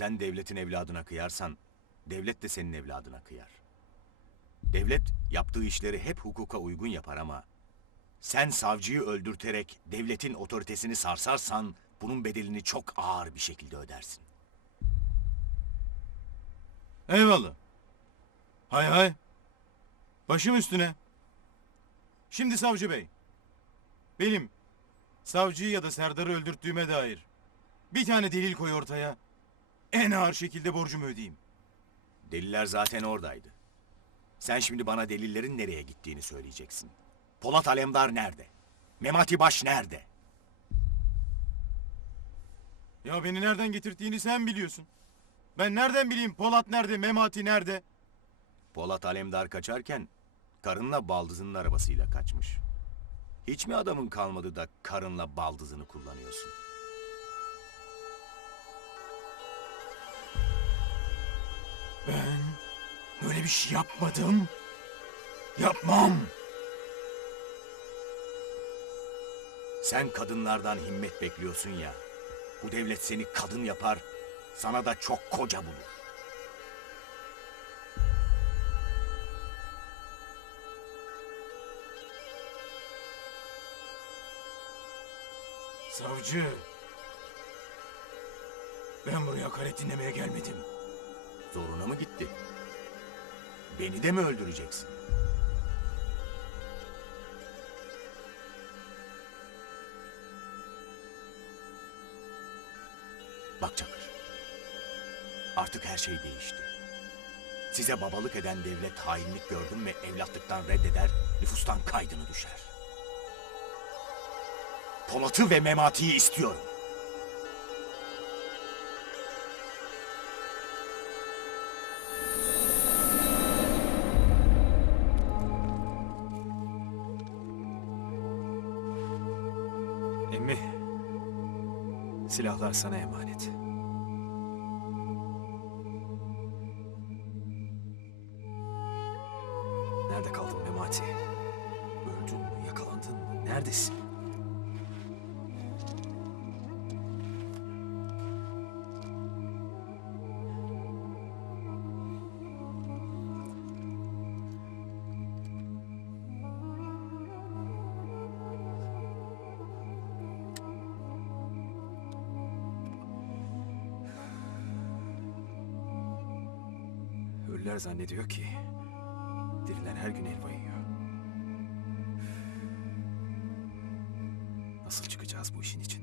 Sen devletin evladına kıyarsan, devlet de senin evladına kıyar. Devlet yaptığı işleri hep hukuka uygun yapar ama sen savcıyı öldürterek devletin otoritesini sarsarsan bunun bedelini çok ağır bir şekilde ödersin. Eyvallah. Hay hay. Başım üstüne. Şimdi savcı bey. Benim savcıyı ya da Serdar'ı öldürttüğüme dair bir tane delil koy ortaya. En ağır şekilde borcumu ödeyeyim. Deliller zaten oradaydı. Sen şimdi bana delillerin nereye gittiğini söyleyeceksin. Polat Alemdar nerede? Memati Baş nerede? Ya beni nereden getirdiğini sen biliyorsun. Ben nereden bileyim Polat nerede, Memati nerede? Polat Alemdar kaçarken karınla baldızının arabasıyla kaçmış. Hiç mi adamın kalmadı da karınla baldızını kullanıyorsun? Ben böyle bir şey yapmadım. Yapmam. Sen kadınlardan himmet bekliyorsun ya. Bu devlet seni kadın yapar, sana da çok koca bulur. Savcı. Ben buraya hakaret dinlemeye gelmedim. Zoruna mı gitti? Beni de mi öldüreceksin? Bak Çakır. Artık her şey değişti. Size babalık eden devlet hainlik gördüm ve evlatlıktan reddeder, nüfustan kaydını düşer. Polat'ı ve Memati'yi istiyorum. Emmi, silahlar sana emanet. Nerede kaldın Memati? Öldün mü, yakalandın mı? Neredesin? Ölüler zannediyor ki diriler her gün helva yiyor. Nasıl çıkacağız bu işin için?